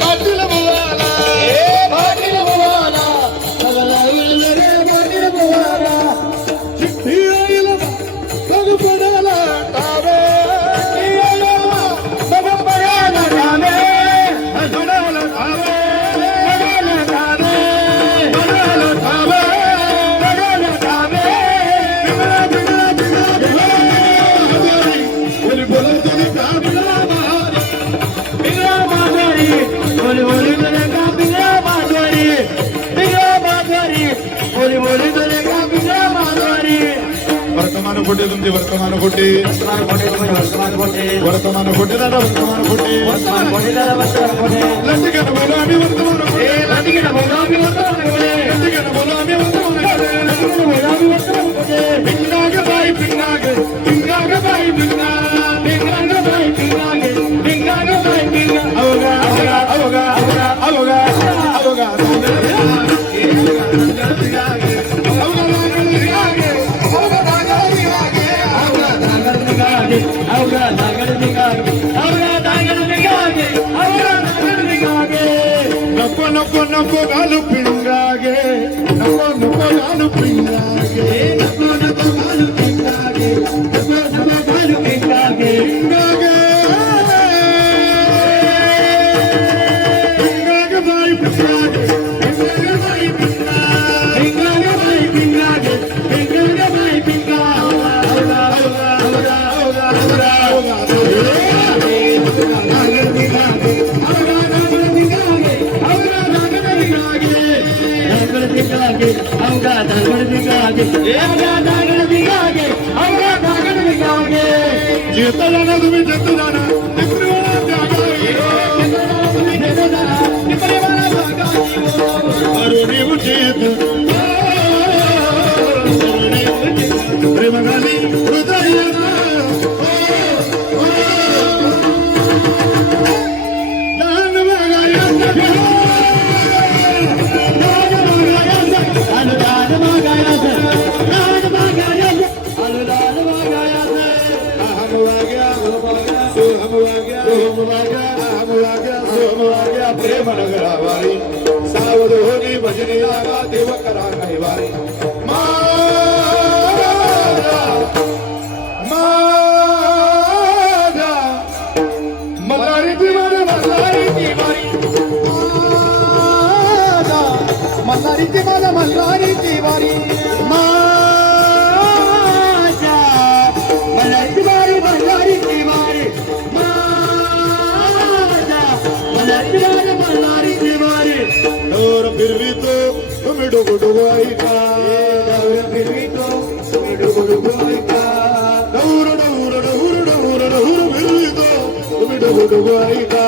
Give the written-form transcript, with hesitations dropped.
काटील बुवाला ए पाटील बुवाला सगळा उरलं रे पाटील बुवाला चिठ्ठी येईल बघ पडायला टावे बघ पडायला रामे पडायला टावे पडायला रामे पडायला टावे पडायला रामे बोली बोला तरी काबिला मारी बिगडा माधवरी बोली बोली तुले का बिगडा माधवरी बिगडा माधवरी बोली बोली तुले का बिगडा माधवरी वर्तमान खोटे तुमचे वर्तमान खोटे वर्तमान खोटे वर्तमान खोटे वर्तमान खोटे दादा वर्तमान खोटे वर्तमान खोटे दादा वर्तमान खोटे लंडिकेन बोला आम्ही वर्तमान खोटे ए लाटिकेला बोला मी वर्तमान खोटे लंडिकेन बोला आम्ही वर्तमान खोटे लाटिकेला बोला मी वर्तमान खोटे पिंगाग बाई पिंगाग पिंगाग बाई पिंगा बिंगाग बाई बिंगाग बाई बिंगा अवगा अवगा अवगा अवगा अवगा अवगा औगा दागड निघागे औगा दागड निघागे औगा दागड निघागे नको नको नको घालू पिंगागे नको नको घालू पिंगागे नको नको घालू पिंगागे नको नको घालू पिंगागे पिंगागे पिंगाग बाई पिंगागे बिंगाग बाई बिंगा बिंगाग बाई बिंगागे बिंगाग बाई बिंगा औगा औगा औगा औगा औगा दागड निघागे औगा दागड निघागे औगा दागड निघागे दागड निघागे औगा दागड निघागे औगा दागड निघागे औगा दागड निघागे जेता जाना तुम्ही जेता जाना तिकडे अरे उचित प्रेम गाली हृदयाना दान मागायचं अनुदान मागायचं दान मागायचं अनुदान मागायचं हम वाग्या हम वाग्या प्रेम नगरावारी सावध होनी भजनी लागा देव करा काही वारी मल्हारी ती वारी मल्हारी ती वारी मल्हारी ती मला मल्हारी ती वारी मल्हारी वारी मल्हारी तिवारी मल्हारी तिवारी डोर फिरवी तो तुम्ही डोगो डोगो ऐका फिरवी तो तुम्ही डुगु डुगु ऐका डोर डोर डोर डोर डोर फिरवी तो तुम्ही डोगो डोगो ऐका